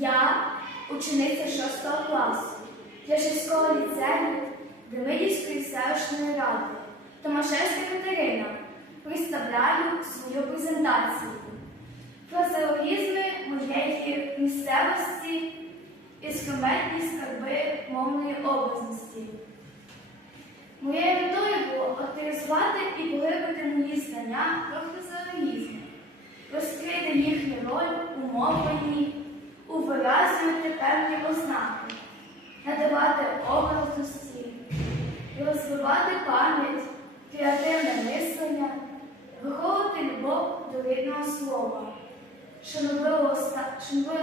Я учениця 6 класу Пляшівського ліцею Демидівської селищної ради Томашевська Катерина. Представляю свою презентацію. Фразеологізми моєї місцевості і інструментні скарби мовної образності. Моєю метою було активізувати і поглибити мої знання про фразеологізми, розкрити їхню роль у мовленні, увиразнювати певні ознаки, надавати образності, розвивати пам'ять, креативне мислення, виховувати любов до рідного слова, шанобливе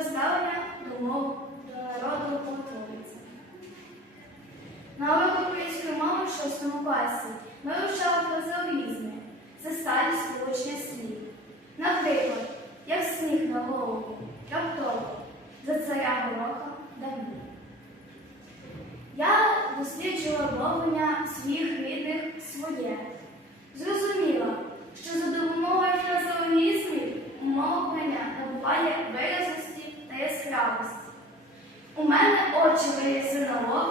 ставлення до мов, до народу культуриці. На уроку української мови в 6 класі ми вивчали фразеологізми, це сталі сполучення слів. Очі вилізли на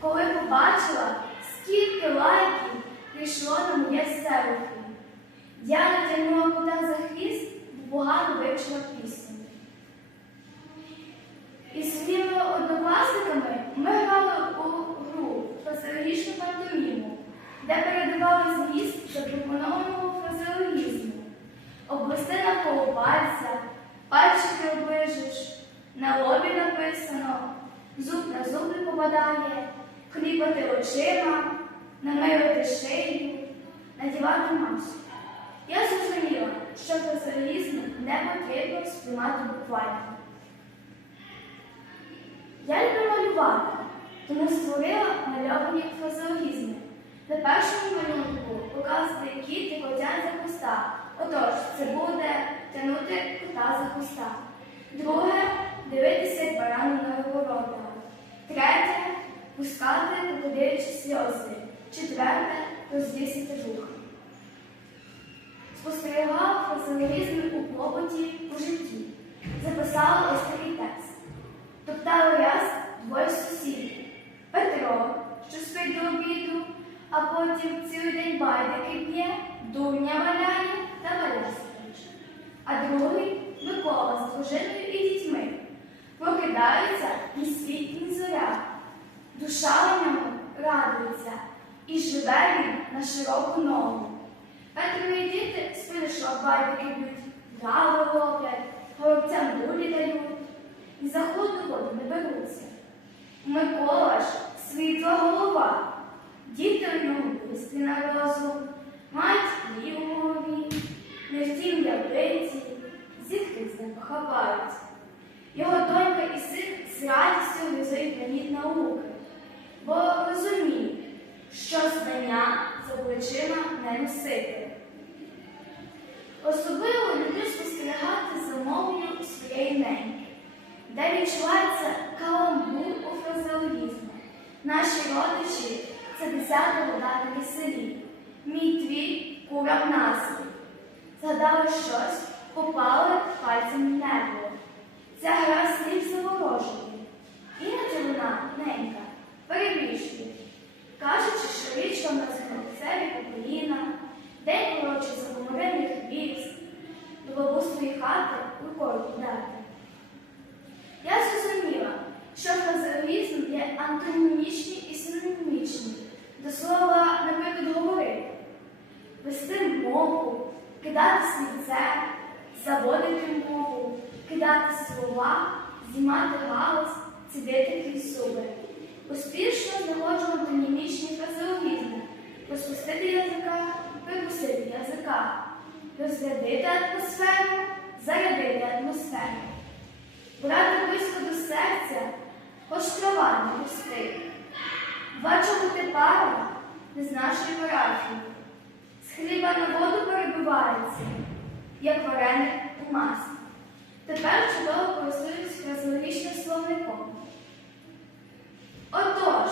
коли побачила, скільки лайків прийшло на моє селфі. Я натягнула кота за хвіст, бо погано вивчила пісню. Із своїми однокласниками ми грали у гру фразеологічну пантоміму, де передавали зміст запропонованого фразеологізму. Области навколо пальця, пальчики оближиш, на лобі написано, зуб на зуб не попадає, кліпати очима, намилити шию, надівати маску. Я зрозуміла, що фразеологізм не потрібно сприймати буквально. Я люблю малювати, тому створила мальовані фразеологізми. На першому малюнку показувати кіт і котя за хвоста. Отож, це буде тягнути кота за хвоста. Друге дивитися, як барану на ворота. Третє пускати, крокодилячі сльози. Четверте розвісити вуха. Спостерігала фразеологізми у побуті у житті. Записала ось такий текст. Топтали ряс двоє сусідів. Петро, що спить до обіду, а потім цілий день байдики п'є, дурня валяє та валясить. А другий Микола з дружиною і дітьми. Прокидаються ні світ, і живе він на широку ногу. Петрові діти спинишок байдики б'ють, гави лоплять, горобцям дулі дають і за холодну воду не беруться. Микола ж світла голова, діти в ньому бистрі на розум, мають хліб у голові, не втім явиці, зітки з ним хапають. Його донька і син з радістю візують на науки, бо розуміють, що знання за плечима не носити. Особливо люблю спостерігати за своєї неньки, де відчувається каламбур у фразеологізмі. Наші родичі це десята вода на селі. Мій твій кура в наслід. Згадали щось, попали пальцем в небо. Ця гра слів заворожує. Кидати слівце, заводити мову, кидати слова, знімати галас, цідити крізь зуби. Успішно знаходжу антонімічні фразеологізми, розпустити язика, випустити язика, розрядити атмосферу, зарядити атмосферу. Брати близько до серця, пусти. Бачу бути пара не з нашої парафії. З хліба на воду перебивається, як вареник у маслі. Тепер чудово користуюсь фразеологічним словником. Отож,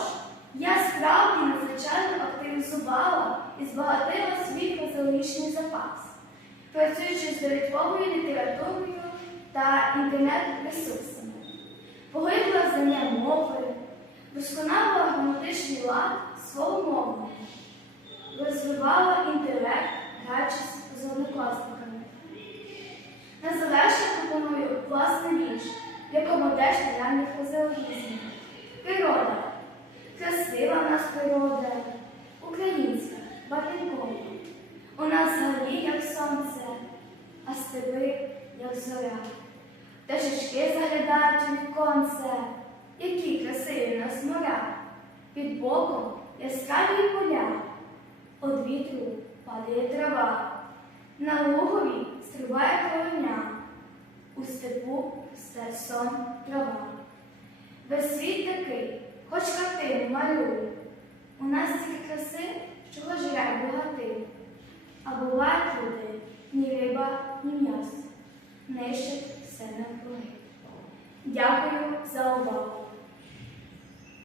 я справді надзвичайно активізувала і збагатила свій фразеологічний запас, працюючи з довідковою літературою та інтернет-ресурсами. поглибила знання мови, досконалила граматичний лад свого мовлення, граючись з однокласниками. На завершення пропоную власний вірш, в якому теж наявні фразеологізми. Природа. Красива нас природа, українська, батькова. У нас горі, як сонце, а степи, як зоря. Пташечки заглядають у віконце, які красиві нас моря. Під боком яскраві поля, Од вітру падає трава, на лугові стрибає полоня, у степу стає сон трава. Весь світ такий, хоч картину малюй, У нас тільки краси,